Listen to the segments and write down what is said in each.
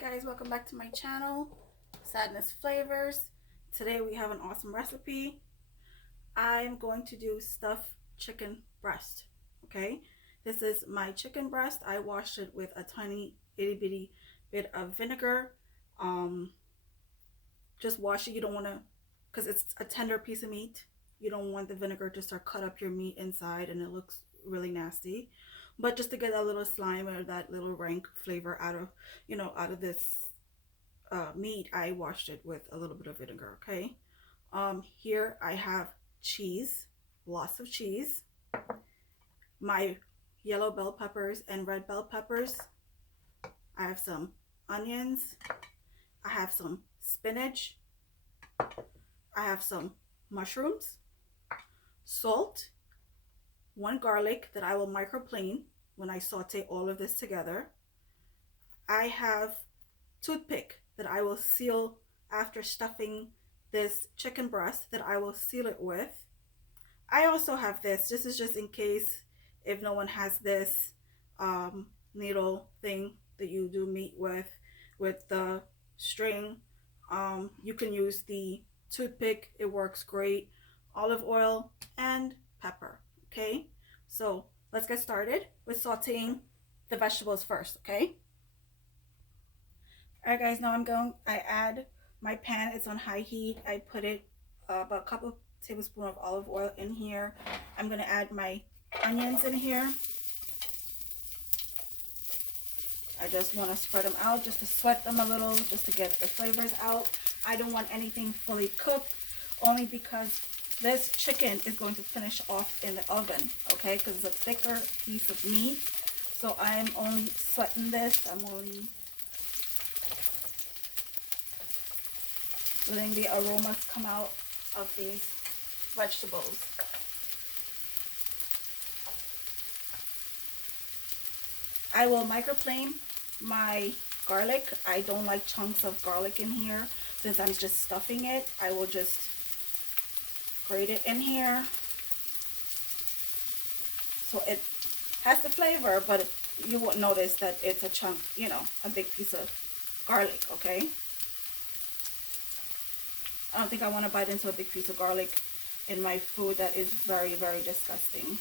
guys, welcome back to my channel, Sadness Flavors. Today we have an awesome recipe. I'm going to do stuffed chicken breast. Okay, this is my chicken breast. I washed it with a tiny itty bitty bit of vinegar. Just wash it. You don't want to, because it's a tender piece of meat, you don't want the vinegar to start cut up your meat inside and it looks really nasty. But just to get that little slime or that little rank flavor out of this meat, I washed it with a little bit of vinegar. Okay. Here I have cheese, lots of cheese, my yellow bell peppers and red bell peppers. I have some onions. I have some spinach. I have some mushrooms, salt, one garlic that I will microplane when I saute all of this together. I have toothpick that I will seal after stuffing this chicken breast, that I will seal it with. I also have this. This is just in case if no one has this needle thing that you do meat with the string. You can use the toothpick. It works great. Olive oil and pepper. Okay, so let's get started with sauteing the vegetables first. Okay. All right, guys. Now I add my pan. It's on high heat. I put it about a couple tablespoons of olive oil in here. I'm gonna add my onions in here. I just want to spread them out, just to sweat them a little, just to get the flavors out. I don't want anything fully cooked, only because this chicken is going to finish off in the oven, okay? Because it's a thicker piece of meat. So I'm only sweating this. I'm only letting the aromas come out of these vegetables. I will microplane my garlic. I don't like chunks of garlic in here. Since I'm just stuffing it, I will just grate it in here. So it has the flavor, but you won't notice that it's a chunk, a big piece of garlic, okay? I don't think I want to bite into a big piece of garlic in my food. That is very, very disgusting.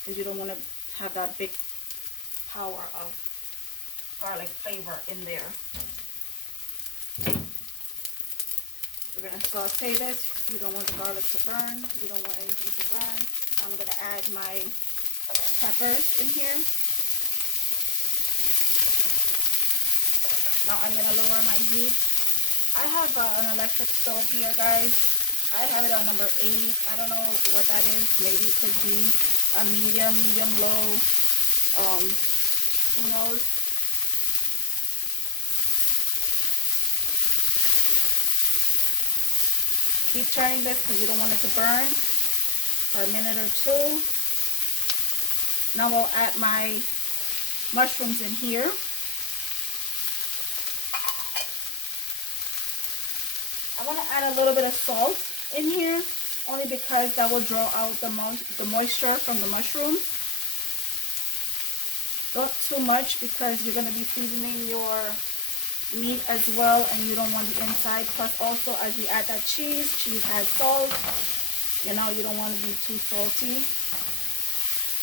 Because you don't want to have that big power of garlic flavor in there. We're going to saute this. You don't want the garlic to burn. You don't want anything to burn. I'm going to add my peppers in here. Now I'm going to lower my heat. I have an electric stove here, guys. I have it on number 8. I don't know what that is. Maybe it could be a medium low. Who knows? Keep turning this because you don't want it to burn for a minute or two. Now we'll add my mushrooms in here. I want to add a little bit of salt in here, only because that will draw out the moisture from the mushrooms. Not too much, because you're going to be seasoning your meat as well, and you don't want the inside. Plus also, as we add that cheese has salt. You don't want to be too salty.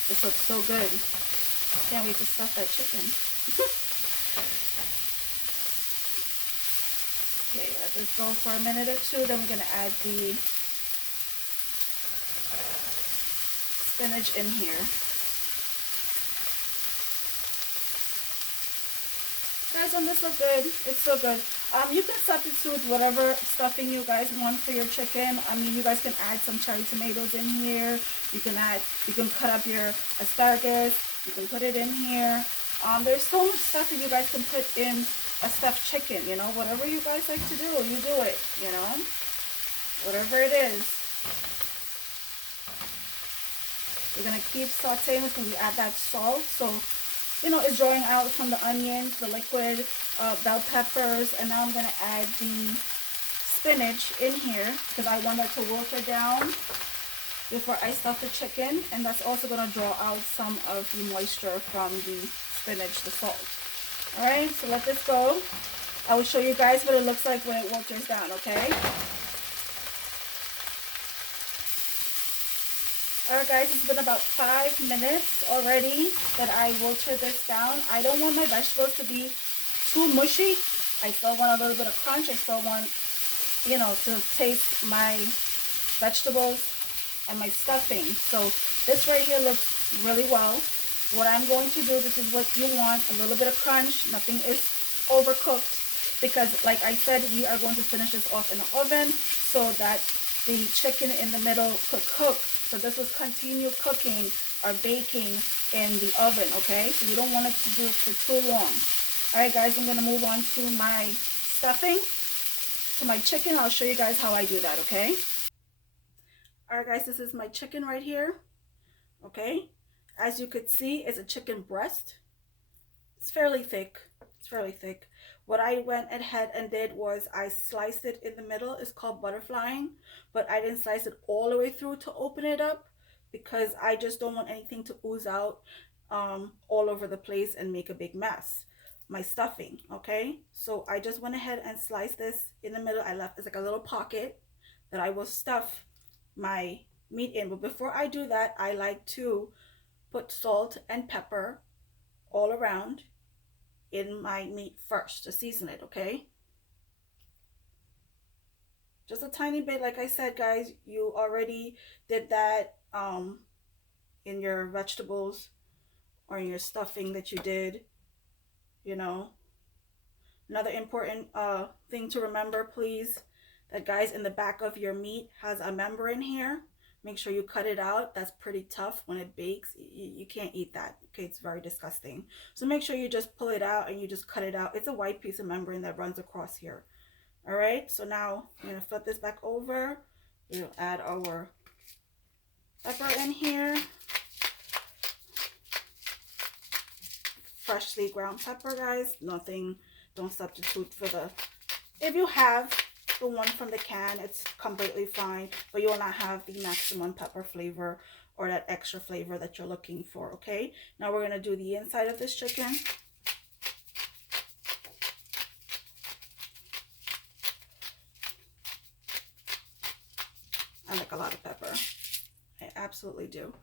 This looks so good. Can't wait to stuff that chicken. Okay, let this go for a minute or two. Then we're going to add the spinach in here. Guys, and this looks good. It's so good. You can substitute whatever stuffing you guys want for your chicken. I mean, you guys can add some cherry tomatoes in here. You can cut up your asparagus. You can put it in here. There's so much stuff that you guys can put in a stuffed chicken. Whatever you guys like to do, you do it. Whatever it is. We're gonna keep sauteing this when we add that salt. So it's drawing out from the onions, the liquid bell peppers, and now I'm going to add the spinach in here because I want that to water down before I stuff the chicken, and that's also going to draw out some of the moisture from the spinach, the salt. All right, so let this go. I will show you guys what it looks like when it wilters down, okay? Alright guys, it's been about 5 minutes already that I wilted this down. I don't want my vegetables to be too mushy. I still want a little bit of crunch. I still want, you know, to taste my vegetables and my stuffing. So this right here looks really well. What I'm going to do, this is what you want, a little bit of crunch. Nothing is overcooked because like I said, we are going to finish this off in the oven so that the chicken in the middle could cook. So this will continue cooking or baking in the oven, okay? So you don't want it to do it for too long. All right, guys, I'm going to move on to my stuffing, to my chicken. I'll show you guys how I do that, okay? All right, guys, this is my chicken right here, okay? As you could see, it's a chicken breast. It's fairly thick. It's fairly thick. What I went ahead and did was I sliced it in the middle. It's called butterflying, but I didn't slice it all the way through to open it up because I just don't want anything to ooze out all over the place and make a big mess. My stuffing, okay? So I just went ahead and sliced this in the middle. I left, it's like a little pocket that I will stuff my meat in. But before I do that, I like to put salt and pepper all around in my meat first to season it, okay? Just a tiny bit. Like I said, guys, you already did that in your vegetables or in your stuffing that you did, you know. Another important thing to remember, please, that guys, in the back of your meat has a membrane here. Make sure you cut it out. That's pretty tough when it bakes. You can't eat that. Okay, it's very disgusting. So make sure you just pull it out and you just cut it out. It's a white piece of membrane that runs across here. All right, so now I'm gonna flip this back over. We'll add our pepper in here. Freshly ground pepper, guys. Nothing, don't substitute for the, if you have the one from the can, it's completely fine, but you will not have the maximum pepper flavor or that extra flavor that you're looking for, okay? Now we're going to do the inside of this chicken. I like a lot of pepper. I absolutely do.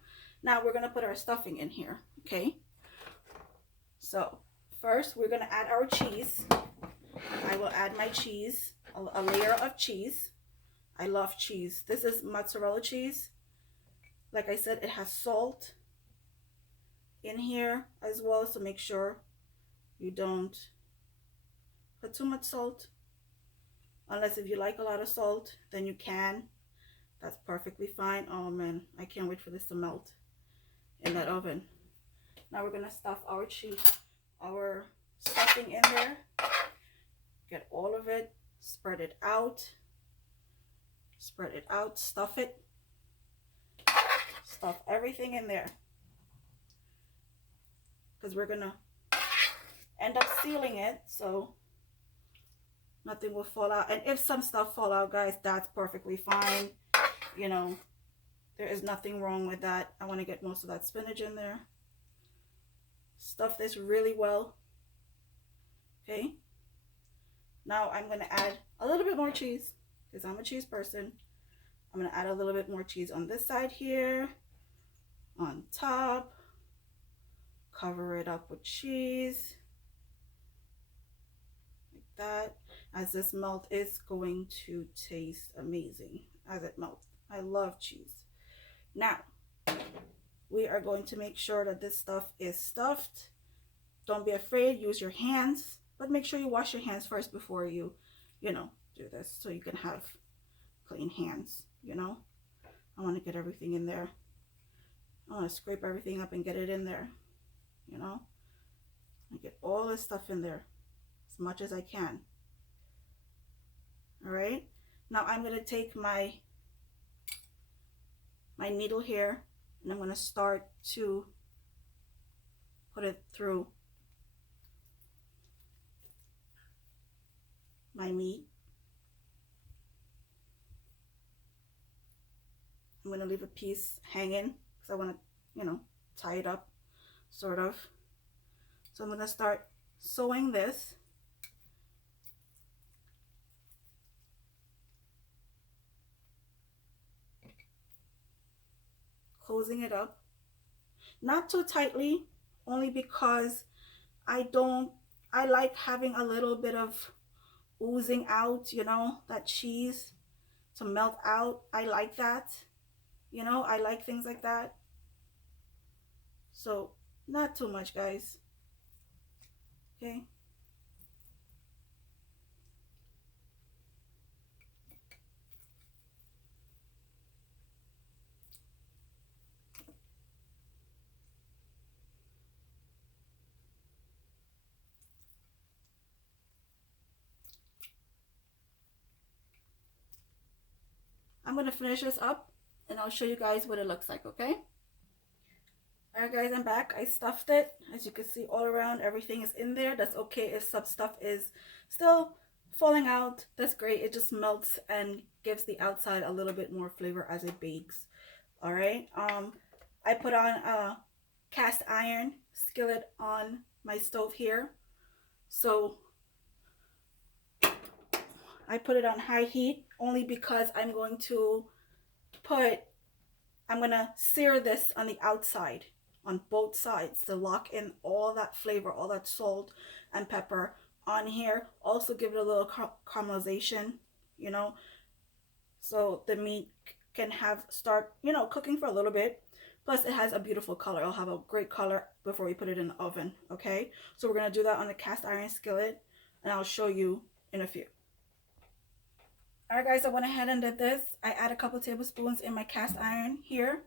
Now we're going to put our stuffing in here, okay? So first we're going to add our cheese. I will add my cheese, a layer of cheese. I love cheese. This is mozzarella cheese. Like I said, it has salt in here as well, so make sure you don't put too much salt. Unless if you like a lot of salt, then you can. That's perfectly fine. Oh man, I can't wait for this to melt in that oven. Now we're gonna stuff our cheese, our stuffing in there. Get all of it, spread it out, stuff it, stuff everything in there, because we're gonna end up sealing it so nothing will fall out. And if some stuff fall out, guys, that's perfectly fine. You know, there is nothing wrong with that. I want to get most of that spinach in there. Stuff this really well, okay? Now I'm going to add a little bit more cheese because I'm a cheese person. I'm going to add a little bit more cheese on this side here, on top. Cover it up with cheese like that. As this melt is going to taste amazing as it melts. I love cheese. Now we are going to make sure that this stuff is stuffed. Don't be afraid, use your hands, but make sure you wash your hands first before you know, do this, so you can have clean hands. You know, I want to get everything in there. I want to scrape everything up and get it in there, you know, and get all this stuff in there as much as I can. All right, now I'm going to take my needle here and I'm going to start to put it through my meat. I'm going to leave a piece hanging because I want to, you know, tie it up, sort of. So I'm going to start sewing this. Closing it up. Not too tightly, only because I like having a little bit of oozing out, you know, that cheese to melt out. I like that. You know, I like things like that. So, not too much, guys. Okay. I'm going to finish this up and I'll show you guys what it looks like, okay? Alright guys, I'm back. I stuffed it. As you can see, all around everything is in there. That's okay if some stuff is still falling out. That's great. It just melts and gives the outside a little bit more flavor as it bakes. Alright. I put on a cast iron skillet on my stove here. So I put it on high heat only because I'm going to sear this on the outside, on both sides, to lock in all that flavor, all that salt and pepper on here. Also give it a little caramelization, you know, so the meat can start, you know, cooking for a little bit. Plus it has a beautiful color. It'll have a great color before we put it in the oven. Okay, so we're gonna do that on the cast iron skillet and I'll show you in a few. Alright guys, I went ahead and did this. I add a couple tablespoons in my cast iron here.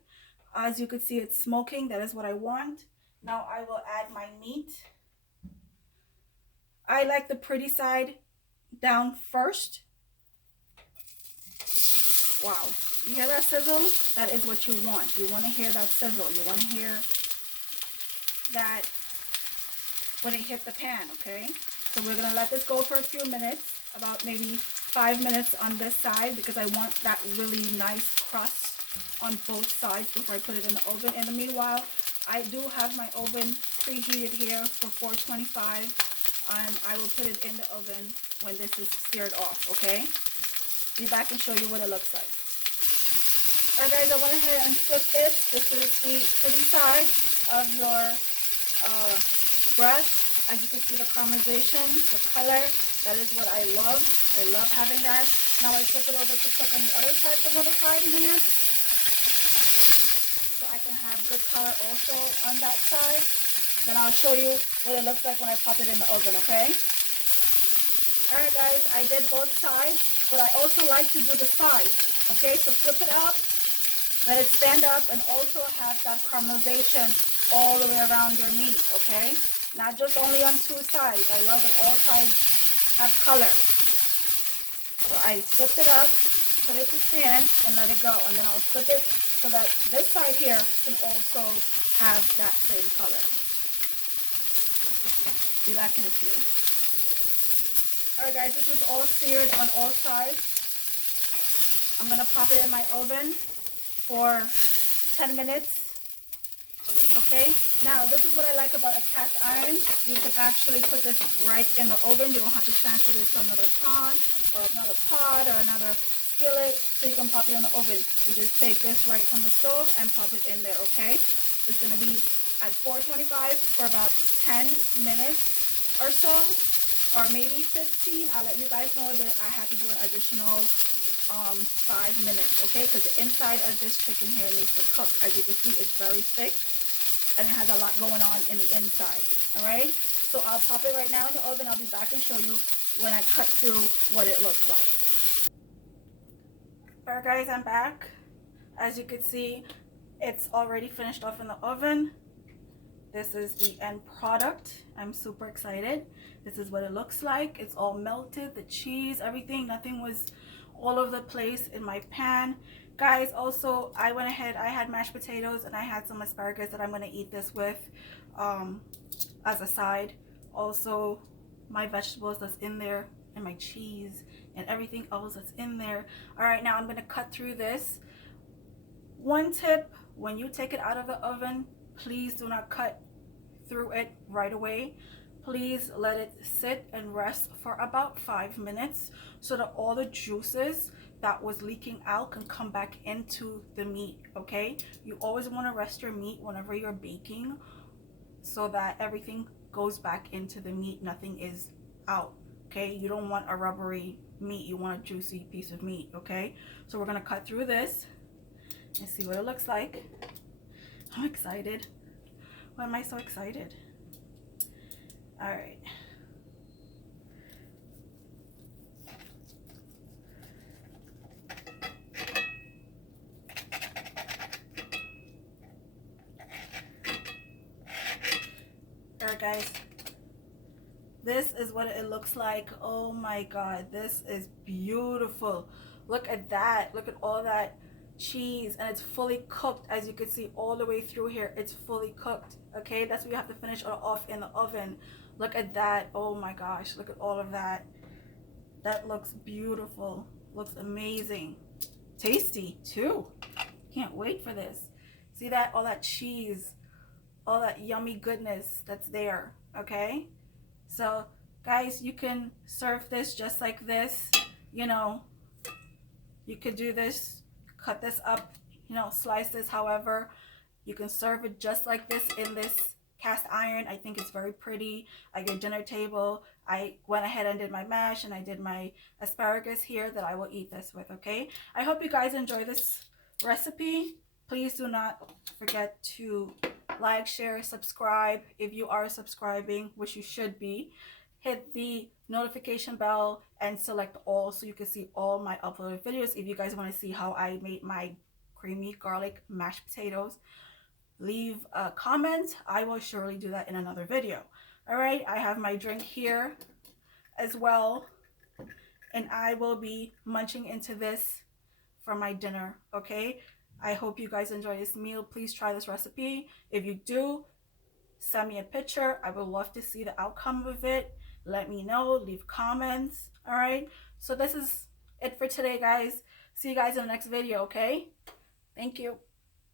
As you can see, it's smoking. That is what I want. Now I will add my meat. I like the pretty side down first. Wow. You hear that sizzle? That is what you want. You want to hear that sizzle. You want to hear that when it hit the pan, okay? So we're going to let this go for a few minutes, about maybe 5 minutes on this side, because I want that really nice crust on both sides before I put it in the oven. In the meanwhile, I do have my oven preheated here for 425, and I will put it in the oven when this is seared off, okay? Be back and show you what it looks like. Alright guys, I went ahead and flip this. This is the pretty side of your breast. As you can see, the caramelization, the color, that is what I love. I love having that. Now I flip it over to cook on the other side for another 5 minutes. So I can have good color also on that side. Then I'll show you what it looks like when I pop it in the oven, okay? Alright guys, I did both sides, but I also like to do the sides, okay? So flip it up, let it stand up, and also have that caramelization all the way around your meat, okay? Not just only on two sides. I love when all sides have color. So I flip it up, put it to stand, and let it go. And then I'll flip it so that this side here can also have that same color. Be back in a few. Alright guys, this is all seared on all sides. I'm going to pop it in my oven for 10 minutes. Okay, now this is what I like about a cast iron. You can actually put this right in the oven. You don't have to transfer this to another pan or another pot or another skillet, so you can pop it in the oven. You just take this right from the stove and pop it in there, okay? It's going to be at 425 for about 10 minutes or so, or maybe 15. I'll let you guys know that I had to do an additional 5 minutes, okay? Because the inside of this chicken here needs to cook. As you can see, it's very thick. And it has a lot going on in the inside. Alright, so I'll pop it right now in the oven. I'll be back and show you when I cut through what it looks like. Alright guys, I'm back. As you can see, it's already finished off in the oven. This is the end product. I'm super excited. This is what it looks like. It's all melted, the cheese, everything. Nothing was all over the place in my pan. Guys, also I went ahead, I had mashed potatoes and I had some asparagus that I'm going to eat this with as a side. Also my vegetables that's in there, and my cheese and everything else that's in there. Alright, now I'm going to cut through this. One tip, when you take it out of the oven, please do not cut through it right away. please let it sit and rest for about 5 minutes so that all the juices that was leaking out can come back into the meat. Okay, you always want to rest your meat whenever you're baking so that everything goes back into the meat, nothing is out. Okay, you don't want a rubbery meat, you want a juicy piece of meat. Okay, so we're gonna cut through this and see what it looks like. I'm excited. Why am I so excited? All right. All right, guys. This is what it looks like. Oh my God, this is beautiful. Look at that. Look at all that cheese, and it's fully cooked. As you can see all the way through here, it's fully cooked. Okay, that's what you have to finish off in the oven. Look at that. Oh my gosh, look at all of that. That looks beautiful. Looks amazing. Tasty too. Can't wait for this. See that? All that cheese, all that yummy goodness that's there. Okay, so guys, you can serve this just like this. You know, you could do this, cut this up, you know, slice this however. You can serve it just like this in this cast iron. I think it's very pretty at your dinner table. I went ahead and did my mash, and I did my asparagus here that I will eat this with. Okay, I hope you guys enjoy this recipe. Please do not forget to like, share, subscribe if you are subscribing, which you should be. Hit the notification bell and select all so you can see all my uploaded videos. If you guys want to see how I made my creamy garlic mashed potatoes, leave a comment. I will surely do that in another video. All right, I have my drink here as well, and I will be munching into this for my dinner. Okay, I hope you guys enjoy this meal. Please try this recipe. If you do, send me a picture. I would love to see the outcome of it. Let me know, leave comments. All right, so this is it for today, guys. See you guys in the next video. Okay, thank you.